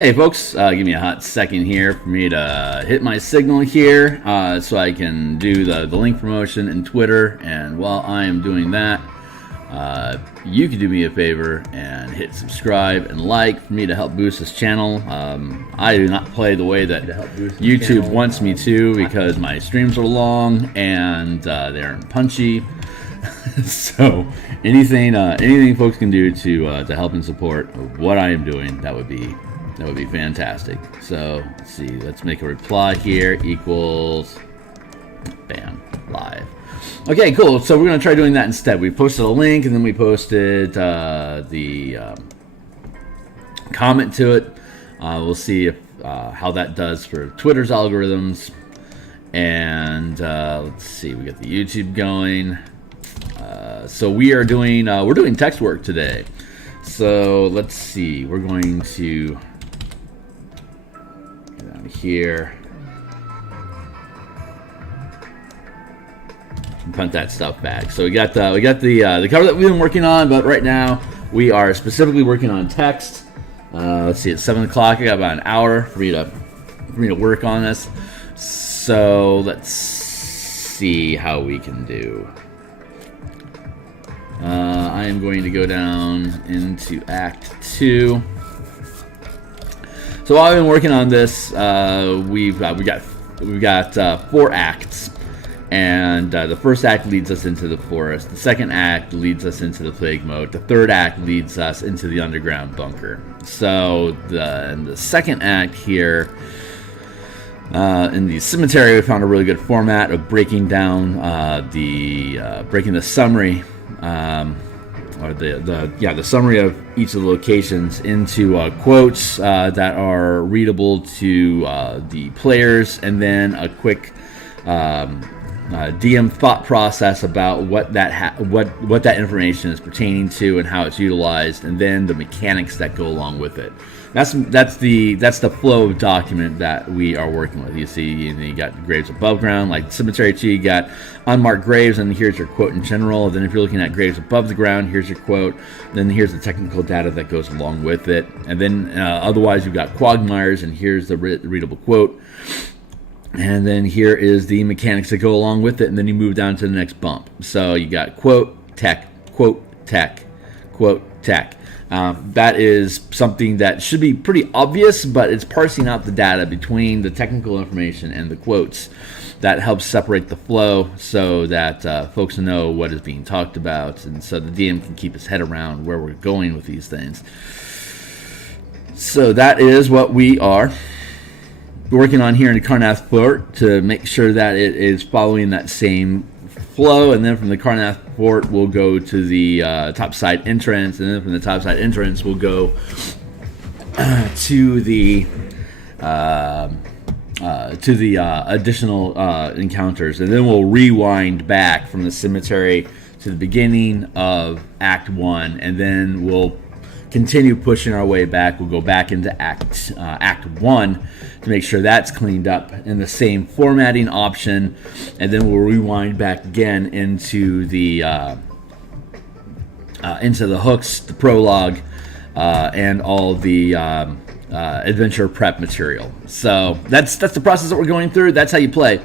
Hey folks, give me a hot second here for me to hit my signal here so I can do the link promotion in Twitter. And while I am doing that, you can do me a favor and hit subscribe and like for me to help boost this channel. I do not play the way that YouTube wants me to because my streams are long and they're punchy. So anything folks can do to help and support what I am doing, that would be fantastic. So let's see, let's make a reply here equals bam, live. Okay, cool. So we're gonna try doing that instead. We posted a link and then we posted the comment to it. We'll see if how that does for Twitter's algorithms. And let's see, we got the YouTube going. So we're doing text work today. So let's see, we're going to get down here and punt that stuff back. So we got the cover that we've been working on, but right now we are specifically working on text. Let's see, it's 7 o'clock. I got about an hour for me to work on this. So let's see how we can do. I am going to go down into Act 2. So while I've been working on this, we've got 4 acts, and the first act leads us into the forest. The second act leads us into the plague mode. The third act leads us into the underground bunker. So in the second act here, in the cemetery, we found a really good format of breaking down breaking the summary. Or the summary of each of the locations into quotes that are readable to the players, and then a quick DM thought process about what that information is pertaining to and how it's utilized, and then the mechanics that go along with it. That's the flow of document that we are working with. You see, you got graves above ground, like Cemetery 2. You got unmarked graves, and here's your quote in general. Then if you're looking at graves above the ground, here's your quote. Then here's the technical data that goes along with it. And then otherwise, you've got quagmires, and here's the readable quote. And then here is the mechanics that go along with it, and then you move down to the next bump. So you got quote, tech, quote, tech, quote, tech. That is something that should be pretty obvious, but it's parsing out the data between the technical information and the quotes that helps separate the flow so that folks know what is being talked about, and so the DM can keep his head around where we're going with these things. So that is what we are working on here in the Carnath Fort, to make sure that it is following that same flow. And then from the Carnath Fort, we'll go to the topside entrance, and then from the topside entrance, we'll go to the additional encounters, and then we'll rewind back from the cemetery to the beginning of Act 1, and then we'll continue pushing our way back. We'll go back into Act 1 to make sure that's cleaned up in the same formatting option, and then we'll rewind back again into the hooks, the prologue, and all the adventure prep material. So that's the process that we're going through. That's how you play.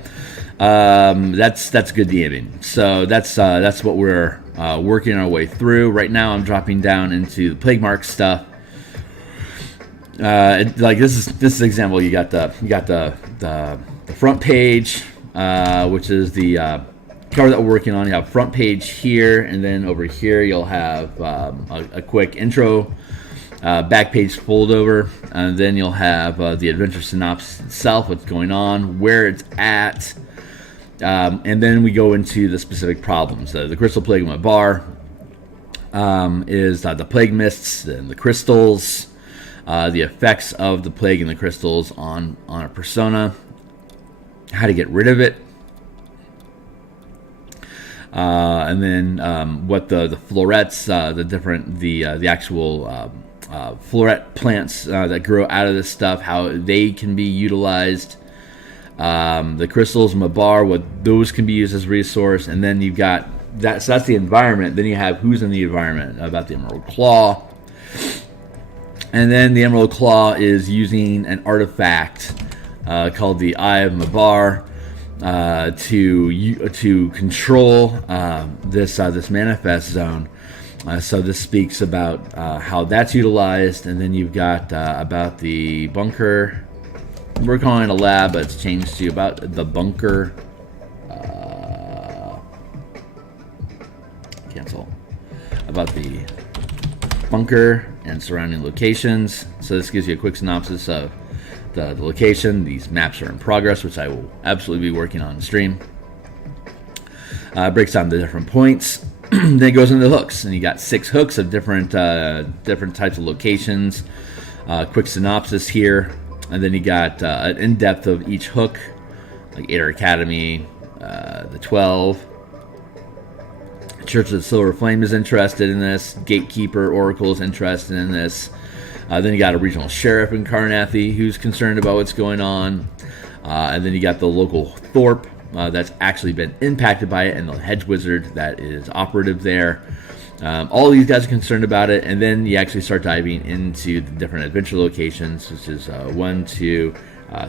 That's good DMing. So that's what we're working our way through. Right now I'm dropping down into the plague mark stuff. Like this is an example. You got the front page, which is the cover that we're working on. You have front page here, and then over here you'll have a quick intro, back page fold over, and then you'll have the adventure synopsis itself, what's going on, where it's at. And then we go into the specific problems. The crystal plague of Mabar is the plague mists and the crystals, the effects of the plague and the crystals on a persona, how to get rid of it, and then what the florets, the actual floret plants that grow out of this stuff, how they can be utilized. The crystals, Mabar, what those can be used as a resource, and then you've got that. So that's the environment. Then you have who's in the environment, about the Emerald Claw, And then the Emerald Claw is using an artifact called the Eye of Mabar to control this manifest zone. So this speaks about how that's utilized, and then you've got about the bunker. We're calling it a lab, but it's changed to about the bunker. Cancel. About the bunker and surrounding locations. So this gives you a quick synopsis of the location. These maps are in progress, which I will absolutely be working on stream. Breaks down the different points. Then it goes into the hooks, and you got 6 hooks of different types of locations. Quick synopsis here, and then you got an in-depth of each hook, like Ader Academy, the 12. Church of the Silver Flame is interested in this. Gatekeeper Oracle is interested in this. Then you got a regional sheriff in Karnathi who's concerned about what's going on. And then you got the local Thorpe that's actually been impacted by it, and the hedge wizard that is operative there. All these guys are concerned about it, and then you actually start diving into the different adventure locations, which is 1, 2,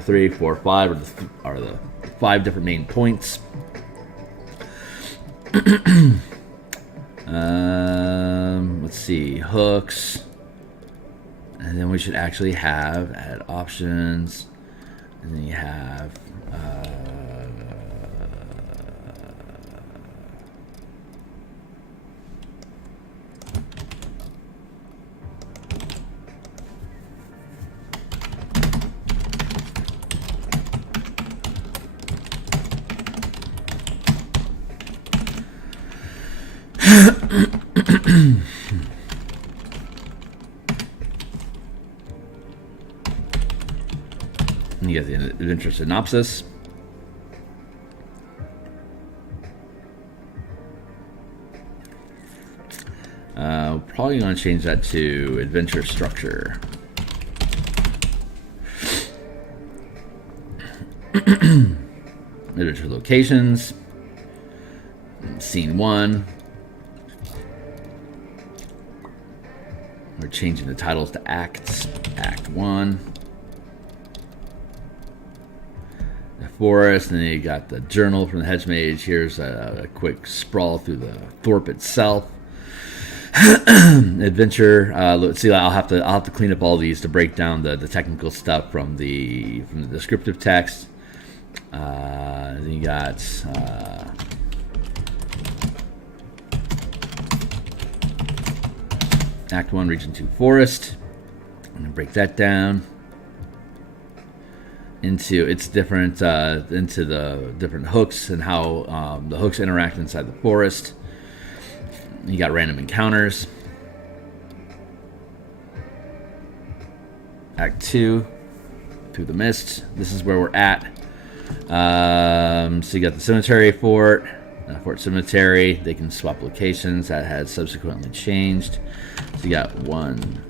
3, 4, 5 are the 5 different main points. Let's see, hooks, and then we should actually have add options, and then you have and you got the adventure synopsis. Probably going to change that to adventure structure. Adventure locations. Scene 1. We're changing the titles to acts. Act 1. The forest, and then you got the journal from the hedge mage. Here's a quick sprawl through the Thorpe itself. Adventure. Let's see. I'll have to clean up all these to break down the technical stuff from the descriptive text. Then you got Act 1, Region 2 Forest. I'm going to break that down into its different into the different hooks and how the hooks interact inside the forest. You got random encounters. Act 2, Through the Mist. This is where we're at. So you got the cemetery fort, Fort Cemetery. They can swap locations. That has subsequently changed. So you got 1.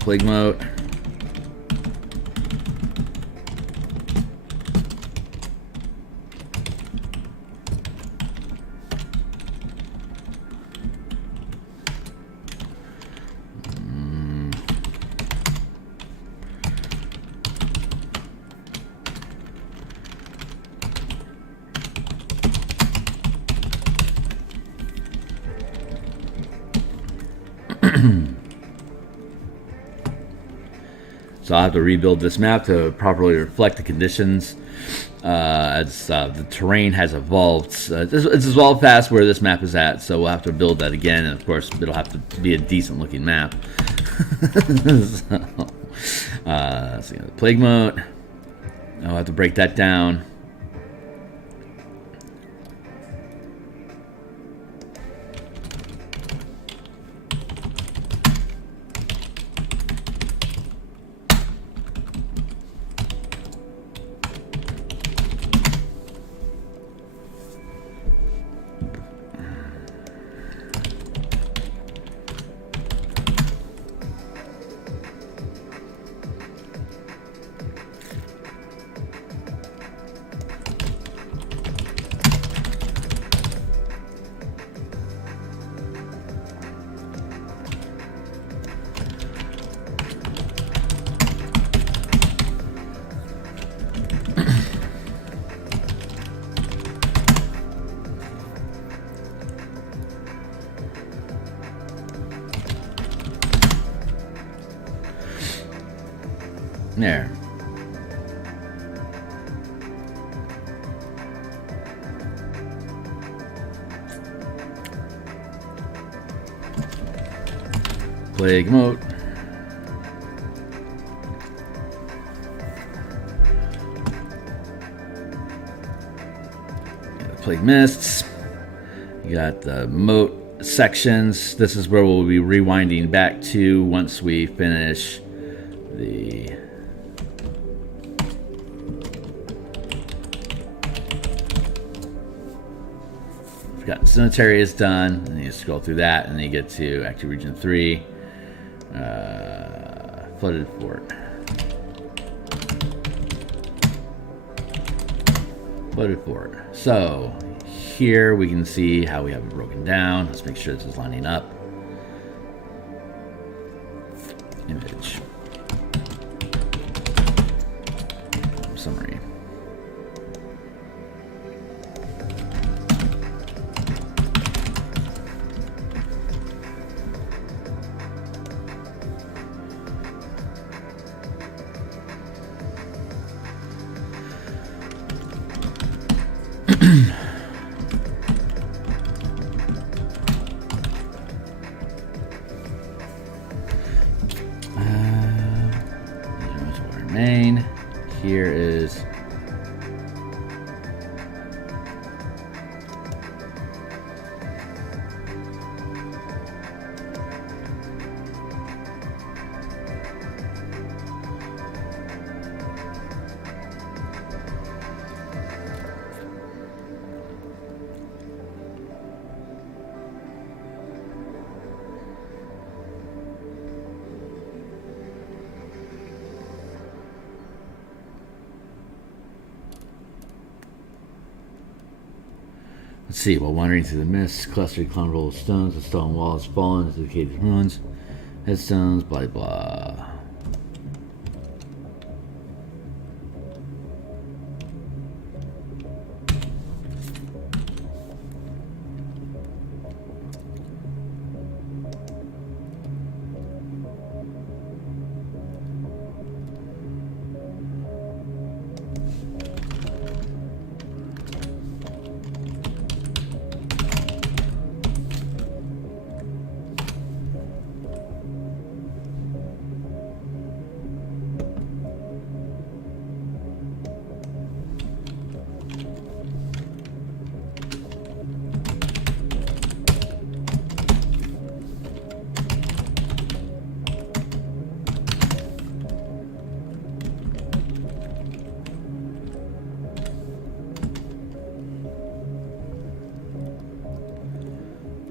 Plague Moat. So I'll have to rebuild this map to properly reflect the conditions as the terrain has evolved. It's evolved past where this map is at, so we'll have to build that again, and of course it'll have to be a decent looking map. So the Plague Moat, I'll have to break that down. There. Plague moat. Plague mists. You got the moat sections. This is where we'll be rewinding back to once we finish the we've got cemetery is done, and you scroll through that, and then you get to active region 3, flooded fort. Flooded fort. So here we can see how we have it broken down. Let's make sure this is lining up. Image. Summary. Main. Here is let's see, while wandering through the mist, clustered clumble of stones, the stone wall has fallen into decayed ruins, headstones, blah blah.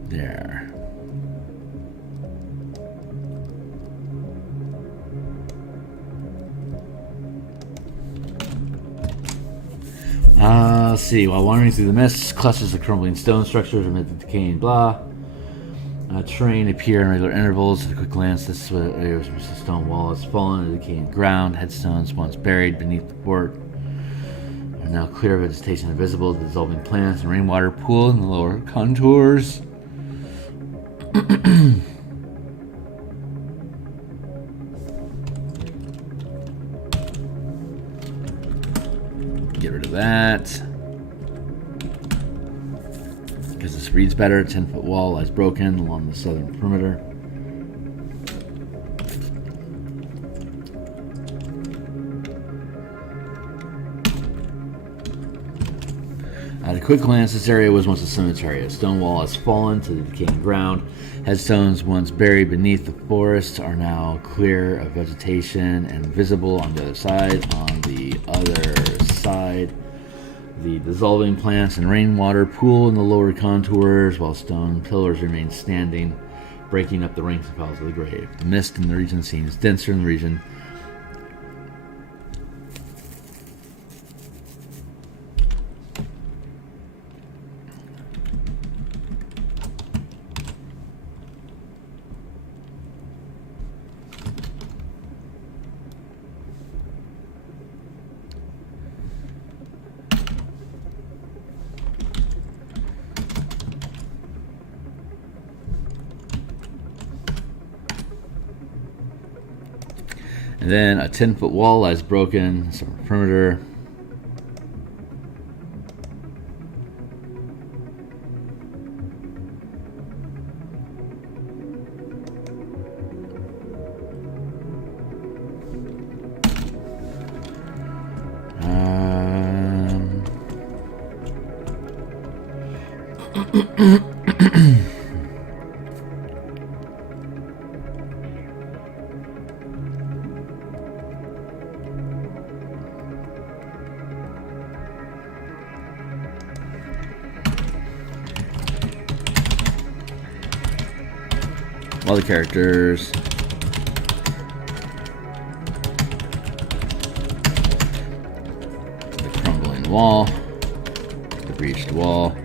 There. Let's see. While wandering through the mist, clusters of crumbling stone structures amid the decaying blah. Terrain appear in regular intervals. At a quick glance, this areas which the stone wall has fallen into decaying ground. Headstones once buried beneath the fort are now clear, vegetation invisible, dissolving plants and rainwater pool in the lower contours. Get rid of that. Because this reads better. 10-foot wall lies broken along the southern perimeter. At a quick glance, this area was once a cemetery. A stone wall has fallen to the decaying ground. Headstones once buried beneath the forest are now clear of vegetation and visible on the other side. On the other side, the dissolving plants and rainwater pool in the lower contours, while stone pillars remain standing, breaking up the ranks and files of the grave. The mist in the region seems denser in the region. And then a 10-foot wall lies broken, some perimeter. All the characters. The crumbling wall. The breached wall.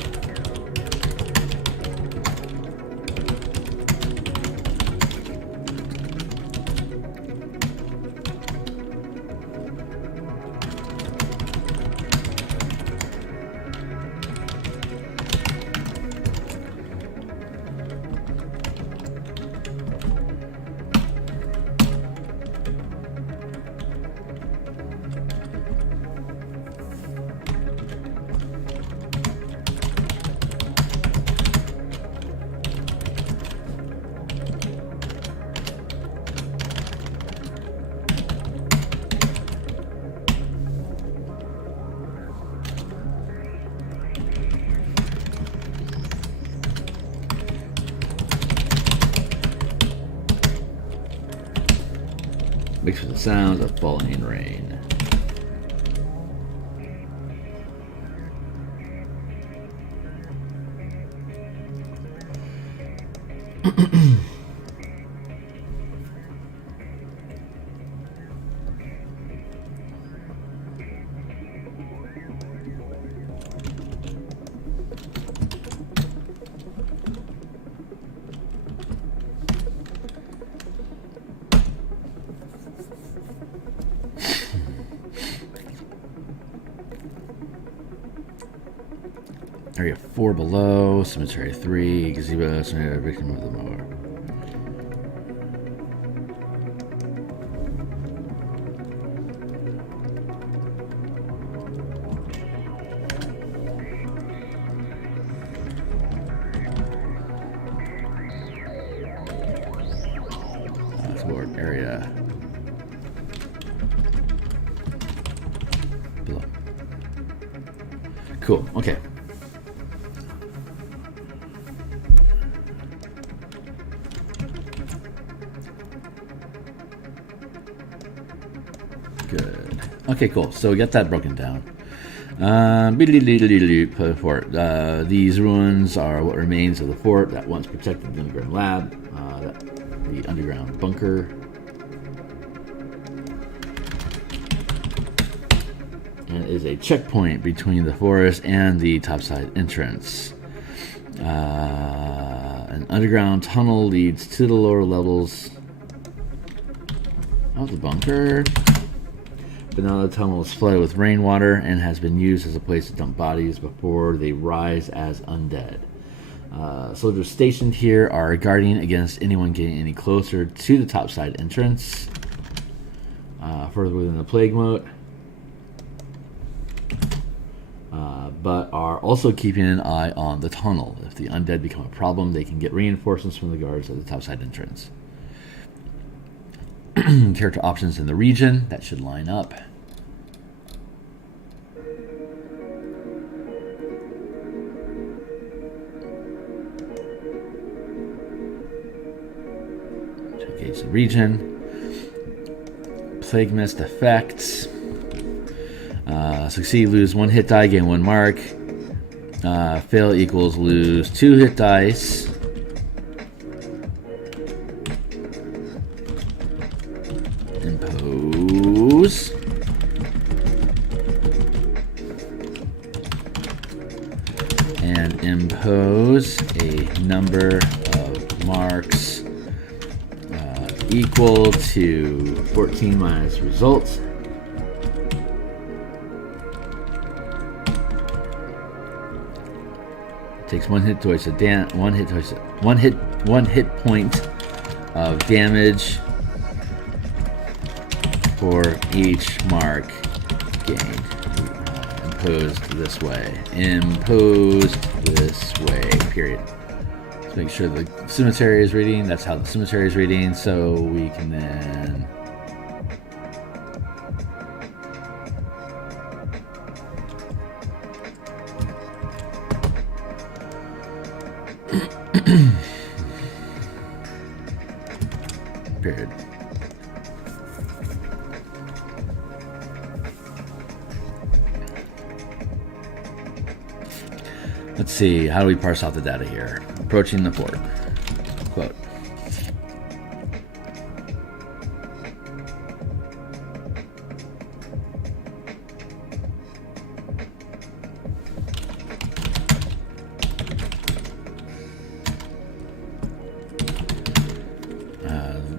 Mixed with the sounds of falling rain. Area 4 below, cemetery 3, gazebo, cemetery, victim of the Mabar. Export area below. Cool, okay. Good. Okay, cool. So we got that broken down. Fort. These ruins are what remains of the fort that once protected the underground lab, the underground bunker. And it is a checkpoint between the forest and the topside entrance. An underground tunnel leads to the lower levels of the bunker. But now the tunnel is flooded with rainwater and has been used as a place to dump bodies before they rise as undead. Soldiers stationed here are guarding against anyone getting any closer to the topside entrance. Further within the plague moat. But are also keeping an eye on the tunnel. If the undead become a problem, they can get reinforcements from the guards at the topside entrance. Character options in the region, that should line up. Engage the region. Plague Mist effects. Succeed, lose 1 hit die, gain 1 mark. Fail equals lose 2 hit dice. Impose. And impose a number of marks equal to 14 minus results. Takes 1 hit point of damage. for each mark gained. Imposed this way. Imposed this way, period. Let's make sure the cemetery is reading. That's how the cemetery is reading. So we can then... period. Let's see, how do we parse out the data here? Approaching the fort. Quote.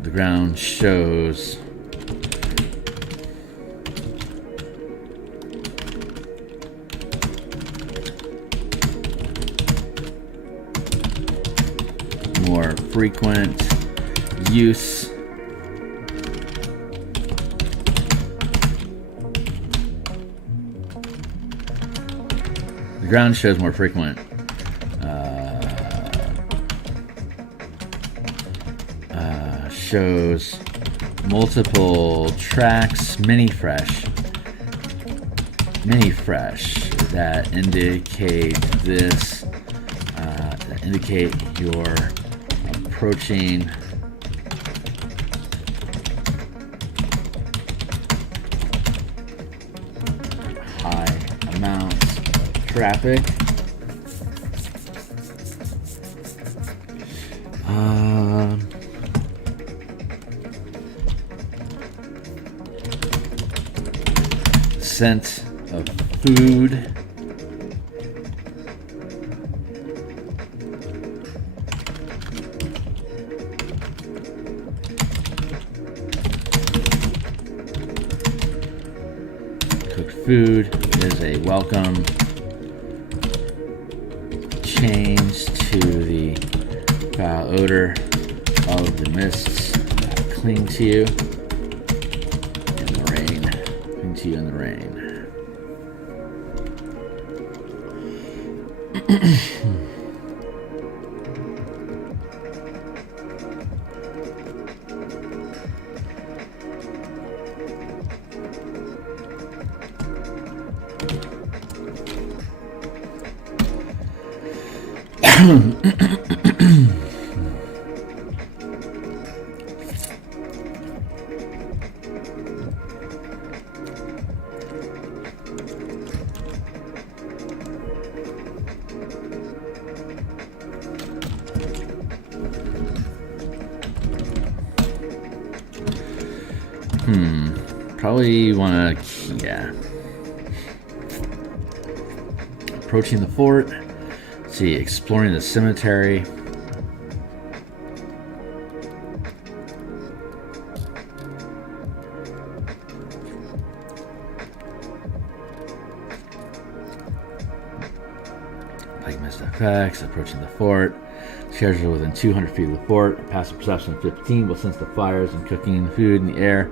The ground shows more frequent use the ground shows more frequent shows multiple tracks, mini fresh that indicate this that indicate your approaching high amounts of traffic. Scent of food. Cooked food is a welcome change to the foul odor of the mists that cling to you in the rain. Cling to you in the rain. Probably want to, yeah. Approaching the fort. Let's see, exploring the cemetery. Like missed effects. Approaching the fort. Characters are within 200 feet of the fort. Passive perception of 15 will sense the fires and cooking food in the air.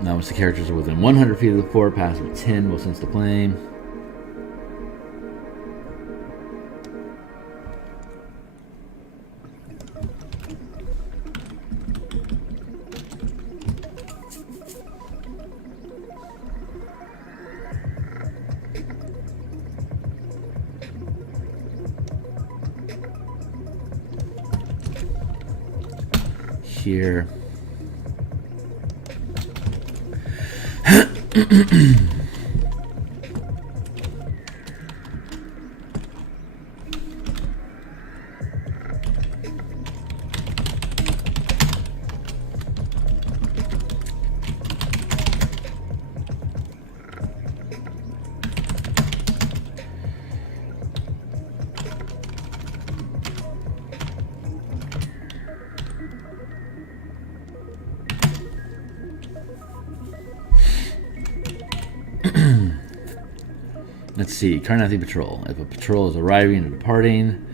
Now, once the characters are within 100 feet of the fort, passive 10 will sense the flame. Here. Let's see, Carnathy Patrol. If a patrol is arriving or departing,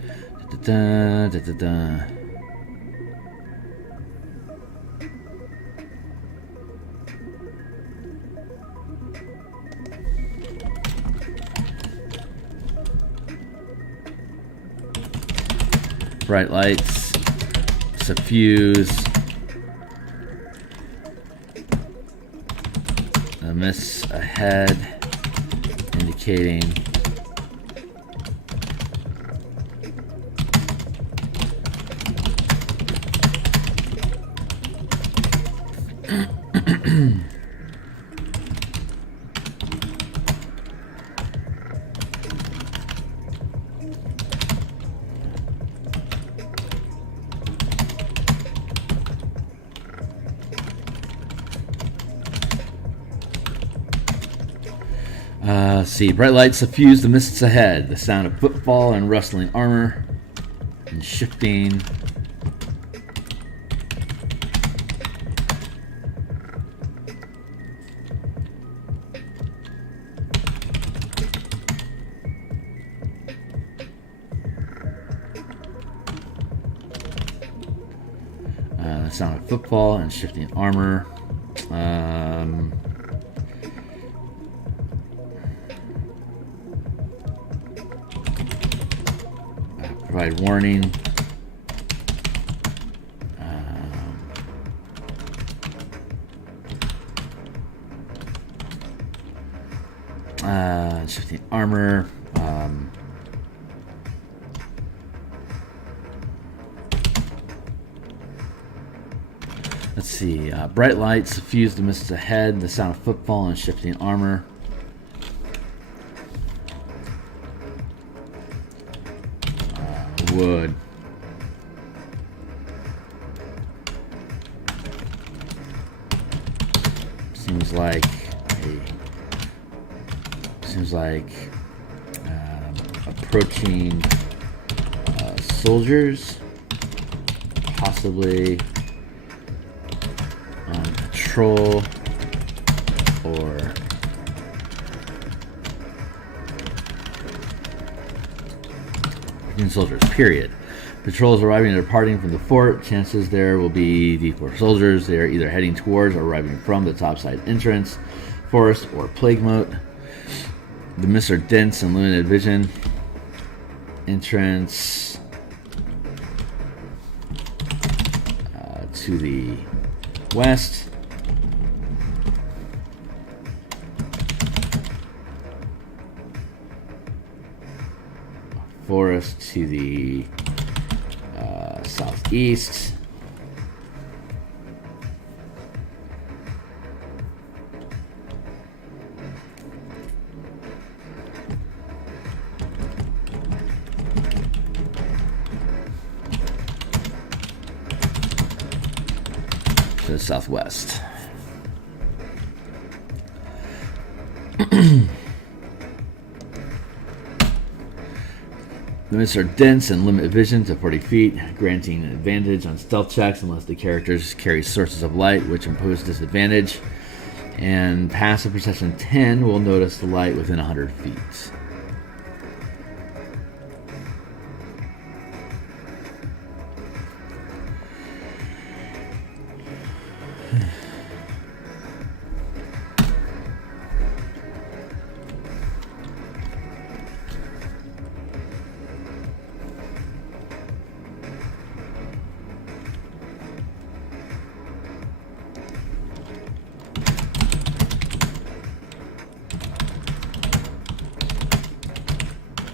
bright lights suffuse the mists ahead, indicating let's see. Bright lights suffuse the mists ahead. The sound of footfall and rustling armor and shifting. The sound of footfall and shifting armor. Provide warning. Shifting armor. Let's see. Bright lights suffuse the mists ahead. The sound of footfall and shifting armor. Wood. Seems like approaching soldiers, possibly on patrol or soldiers, period. Patrols arriving and departing from the fort. Chances there will be D4 soldiers. They are either heading towards or arriving from the topside entrance, forest, or plague moat. The mists are dense and limited vision. Entrance to the west. Forest to the southeast. To the southwest. The mists are dense and limit vision to 40 feet, granting an advantage on stealth checks unless the characters carry sources of light, which impose disadvantage. And passive perception 10 will notice the light within 100 feet.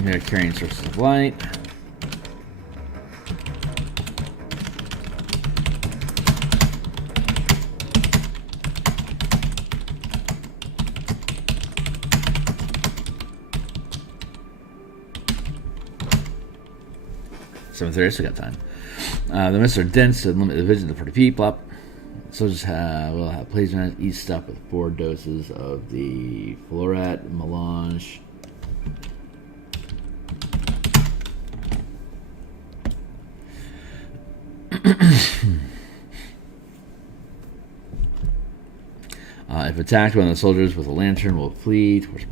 They're carrying sources of light. .30, so we got time. The mists are dense and limit the vision to 40 feet. Plop. Soldiers will have placement each step with 4 doses of the Floret melange. If attacked, one of the soldiers with a lantern will flee towards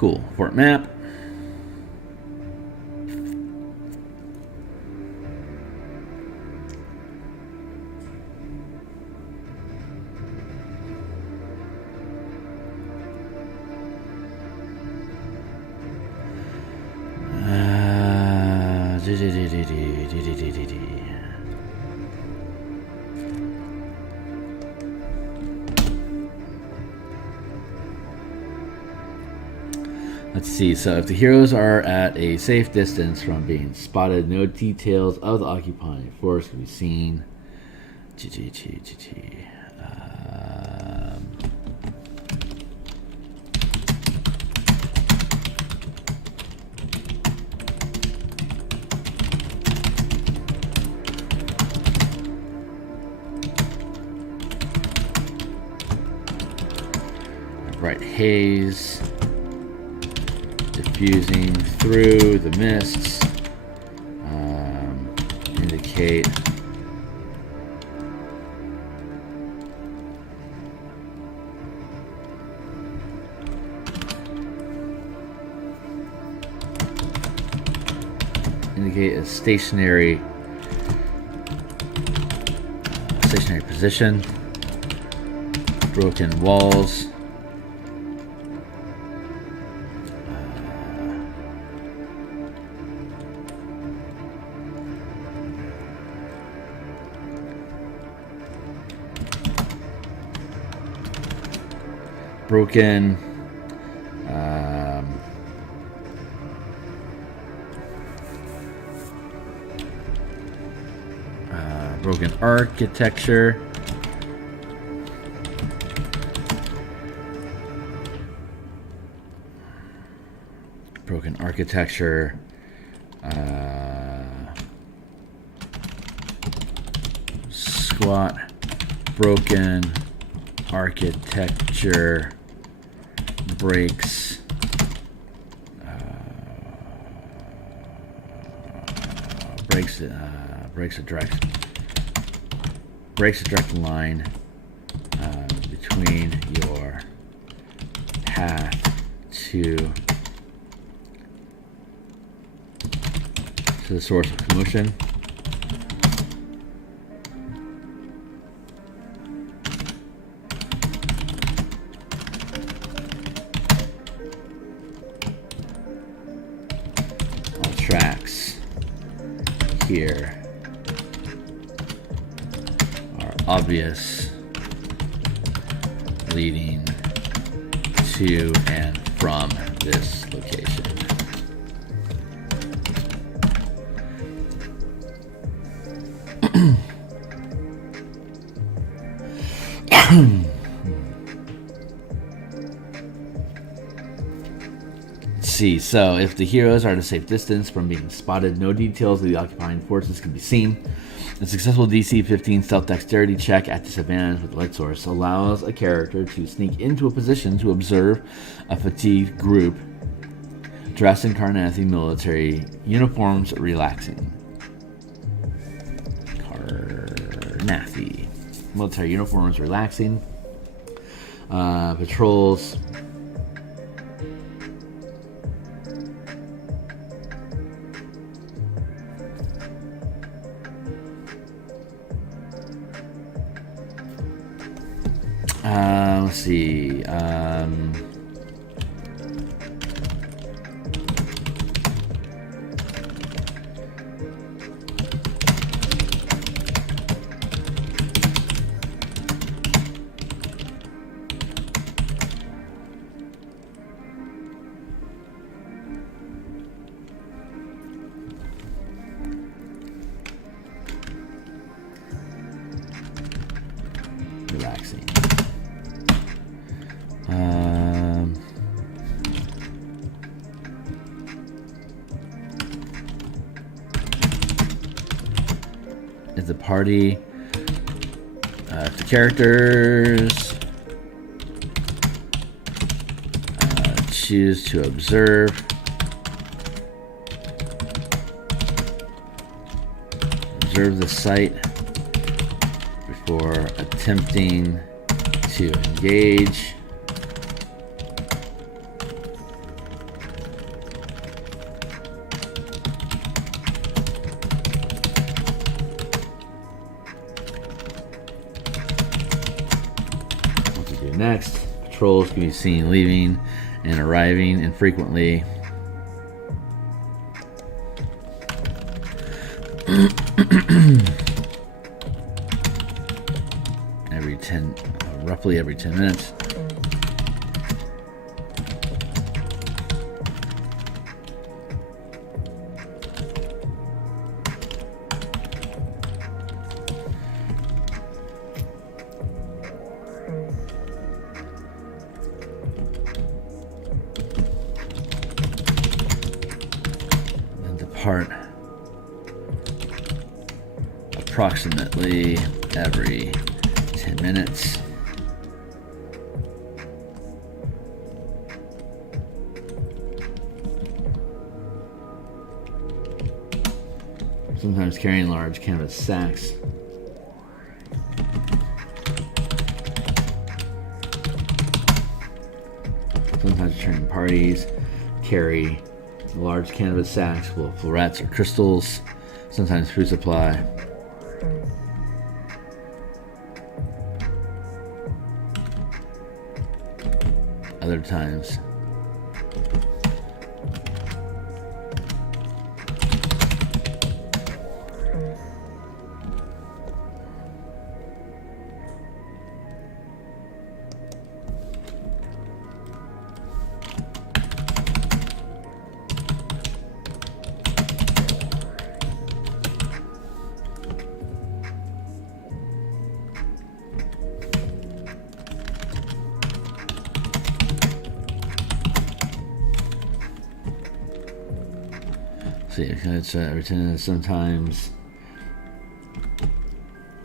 Cool. Fort map. Let's see, so if the heroes are at a safe distance from being spotted, no details of the occupying force can be seen. Bright haze diffusing through the mists indicate a stationary position. Broken walls. Broken broken architecture. Broken architecture. Squat. Broken architecture. Breaks a direct line between your path to the source of commotion. Tracks here are obvious, leading to and from this location. So if the heroes are at a safe distance from being spotted, no details of the occupying forces can be seen. A successful DC 15 stealth dexterity check at disadvantage with light source allows a character to sneak into a position to observe a fatigued group dressed in Carnathy military uniforms relaxing. Carnathy military uniforms relaxing. Patrols. Let's see. Relaxing. Is the party the characters choose to observe the site before attempting to engage. Next, patrols can be seen leaving and arriving infrequently. Roughly every 10 minutes. And depart approximately every 10 minutes. Sometimes carrying large canvas sacks. Sometimes returning parties carry large canvas sacks full of florets or crystals. Sometimes food supply. Other times it's every 10 minutes. Sometimes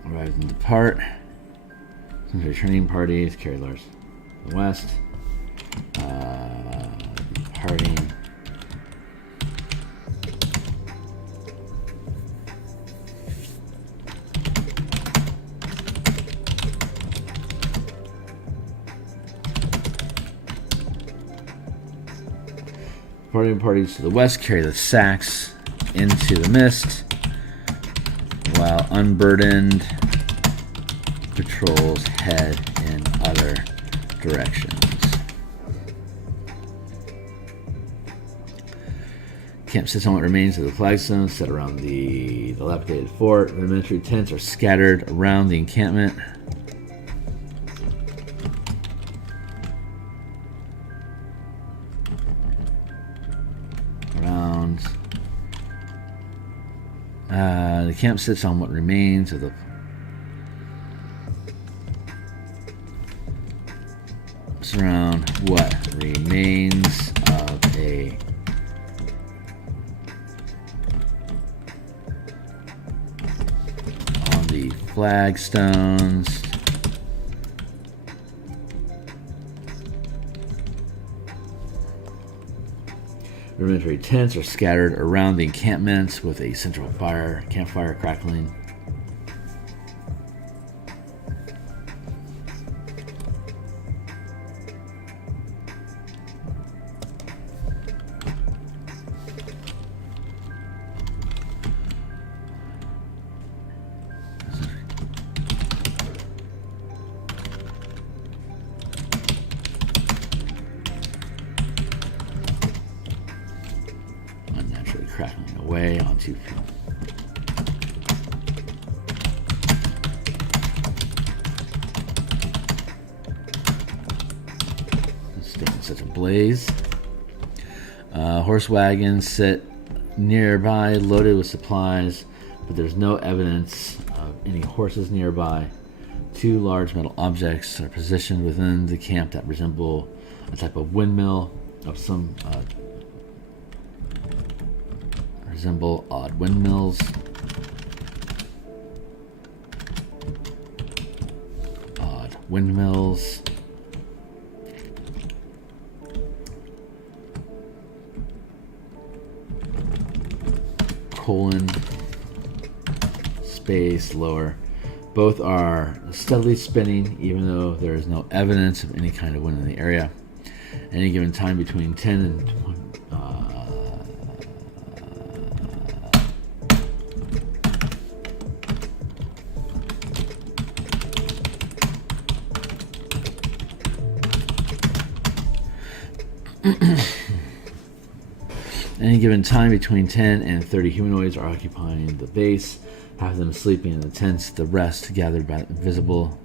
arrive and depart. Sometimes returning parties carry large to the west. Departing. Departing parties to the west carry the sacks into the mist, while unburdened patrols head in other directions. Camp sits on what remains of the flagstones set around the dilapidated fort. Rudimentary tents are scattered around the encampment. The camp sits on what remains of the surround what remains of a on the flagstones. Rudimentary tents are scattered around the encampments with a central campfire crackling. Crackling away onto staying such a blaze. Horse wagons sit nearby loaded with supplies, but there's no evidence of any horses nearby. Two large metal objects are positioned within the camp that resemble a type of windmill of some resemble odd windmills. Odd windmills. Colon. Space lower. Both are steadily spinning, even though there is no evidence of any kind of wind in the area. At any given time between 10 and 20. Any given time, between 10 and 30 humanoids are occupying the base. Half of them sleeping in the tents, the rest gathered by invisible.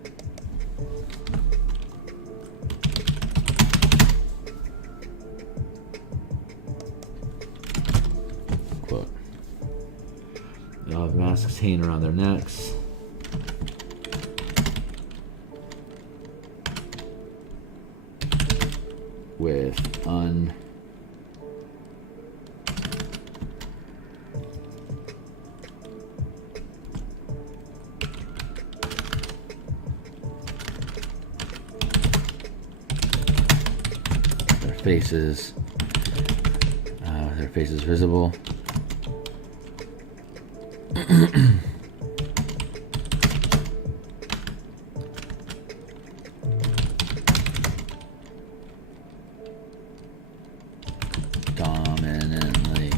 Quote. They all have masks hanging around their necks. With their faces visible. Dominantly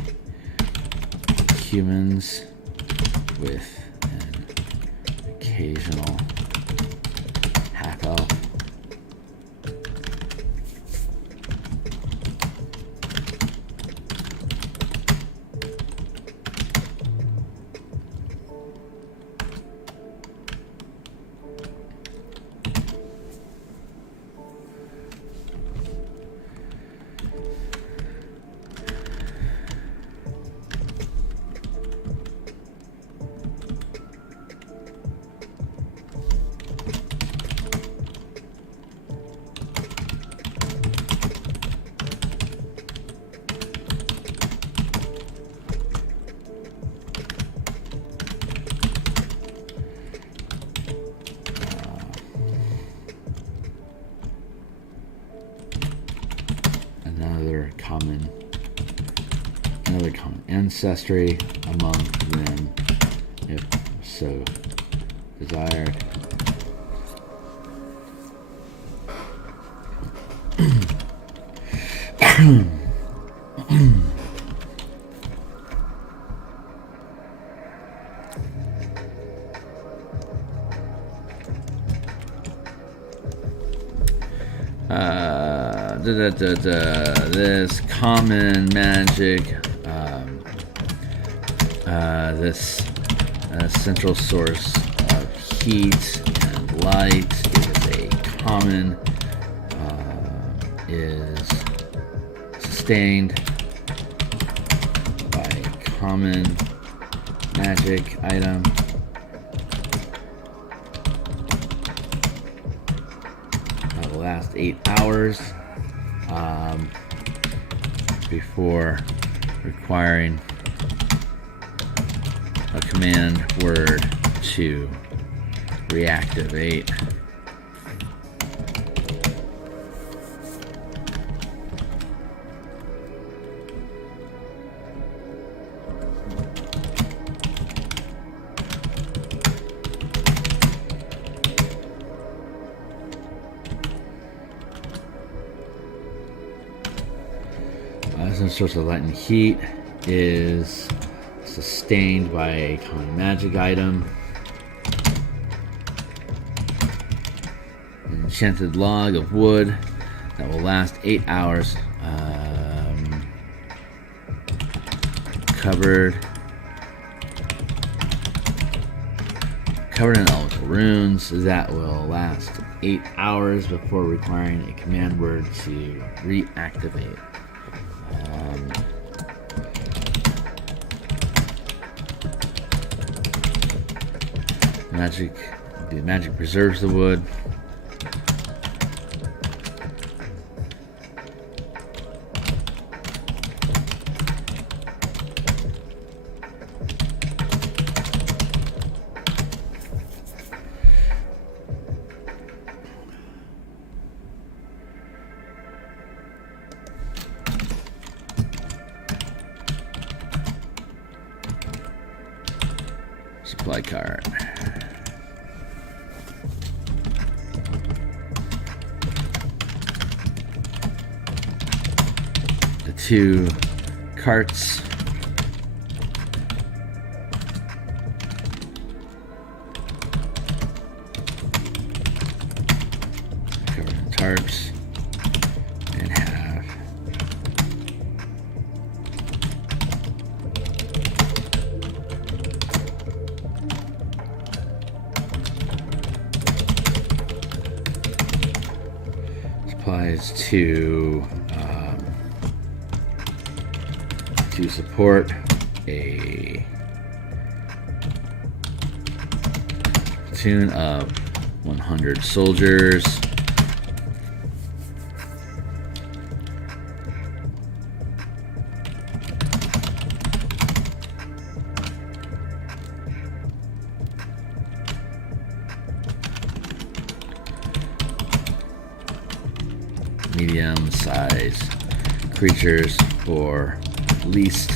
humans with an occasional half elf. Another common ancestry among them, if so desired. This common magic, this central source of heat and light is a common, is sustained by a common magic item. That will last 8 hours. Before requiring a command word to reactivate. Some source of light and heat is sustained by a common magic item. An enchanted log of wood that will last 8 hours. Covered in elemental runes that will last 8 hours before requiring a command word to reactivate. Magic preserves the wood. Supply cart. The 2 carts. Covered in tarps and have applies to support a platoon of 100 soldiers. Medium-sized creatures for least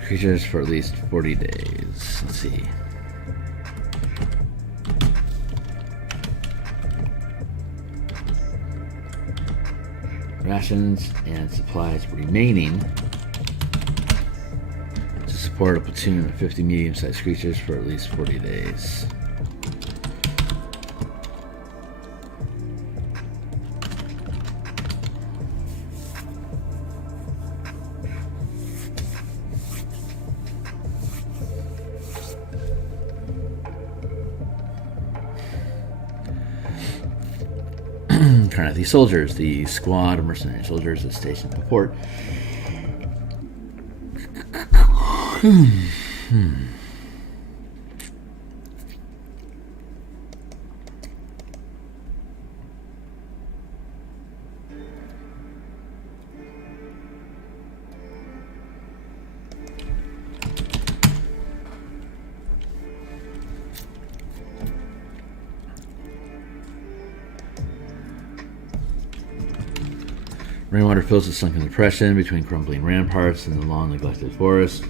creatures for at least 40 days. Let's see. Rations and supplies remaining to support a platoon of 50 medium-sized creatures for at least 40 days. These soldiers, the squad of mercenary soldiers is stationed at the port. Rainwater fills the sunken depression between crumbling ramparts and the long-neglected fortress.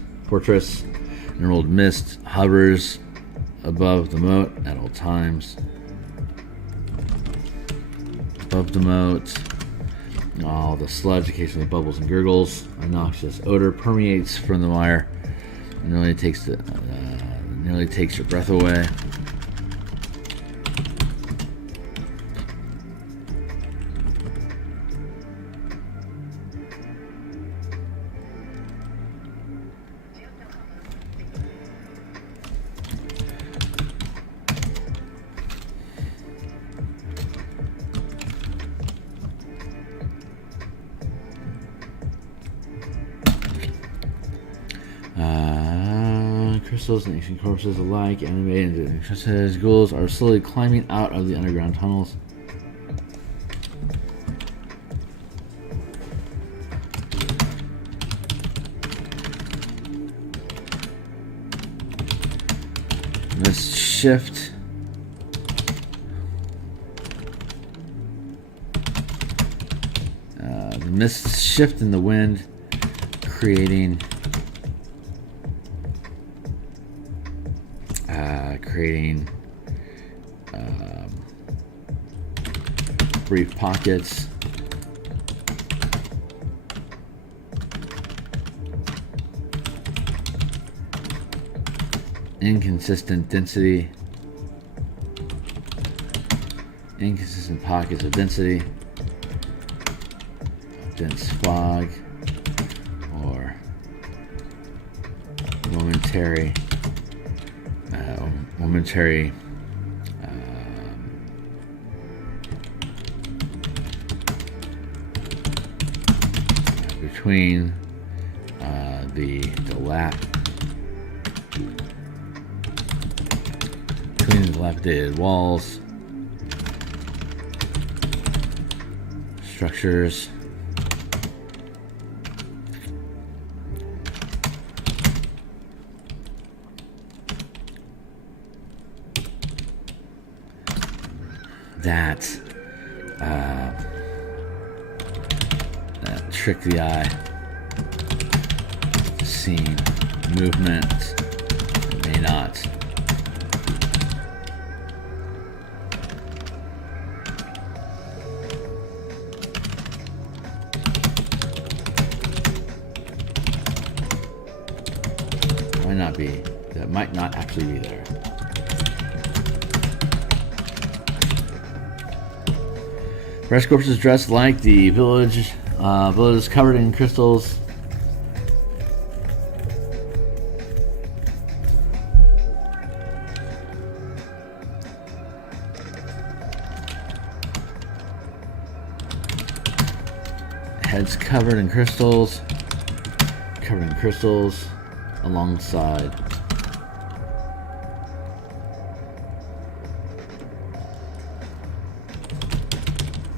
An emerald mist hovers above the moat at all times. Above the moat, all the sludge occasionally bubbles and gurgles. A noxious odor permeates from the mire. It nearly takes your breath away. Crystals and ancient corpses alike, animated into crystals, ghouls are slowly climbing out of the underground tunnels. Let's shift. The mists shift in the wind, creating brief pockets. Inconsistent density. Inconsistent pockets of density. Dense fog. Or momentary between the dilapidated walls, structures. That trick the eye. Scene, movement, may not. Might not be. That might not actually be there. Fresh corpse is dressed like the village. Village is covered in crystals. Heads covered in crystals. Covered in crystals alongside.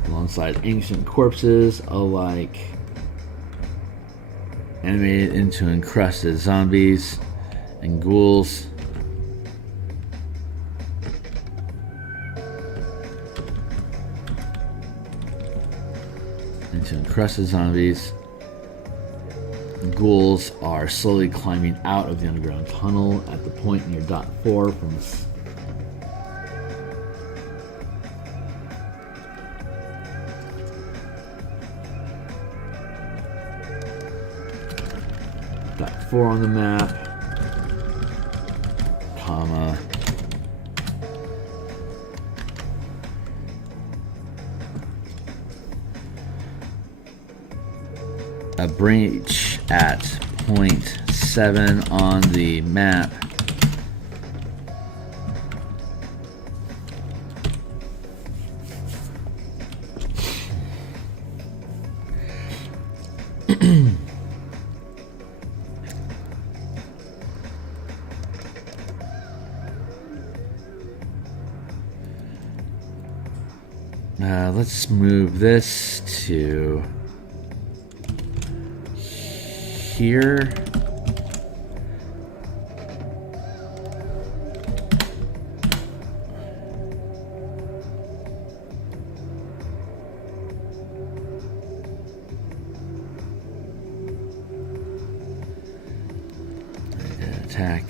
Alongside ancient corpses alike, animated into encrusted zombies and ghouls. Into encrusted zombies. Ghouls are slowly climbing out of the underground tunnel at the point near dot 4 from dot 4 on the map, comma, a breach at point 7 on the map. Let's move this to here. Attack.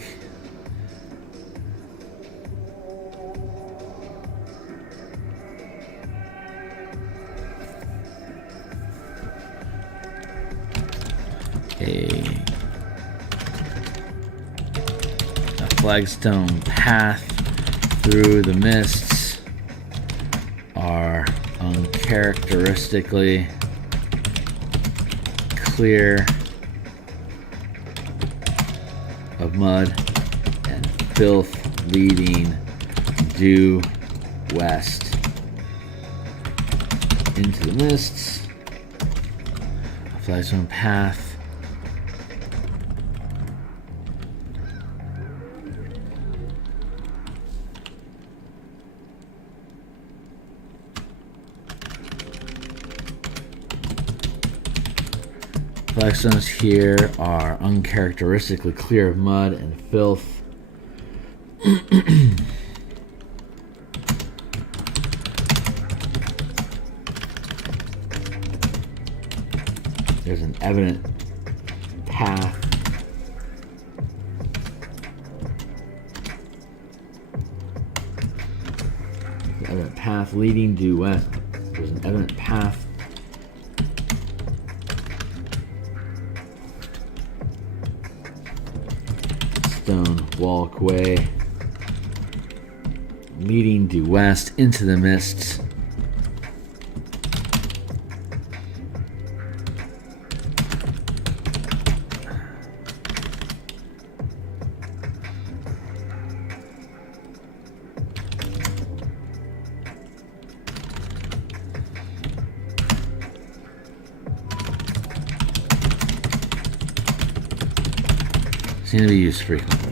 A flagstone path through the mists are uncharacteristically clear of mud and filth leading due west into the mists. A flagstone path. Flagstones here are uncharacteristically clear of mud and filth. There's an evident path. An evident path leading due west. There's an evident path. Stone walkway leading due west into the mists. Seem to be used frequently.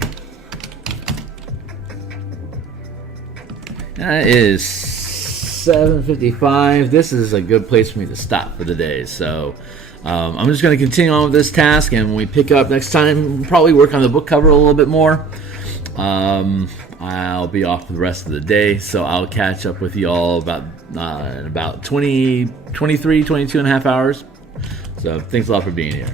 It is 7:55. This is a good place for me to stop for the day. So I'm just going to continue on with this task, and when we pick up next time, we'll probably work on the book cover a little bit more. I'll be off for the rest of the day, so I'll catch up with you all in about 22 and a half hours. So thanks a lot for being here.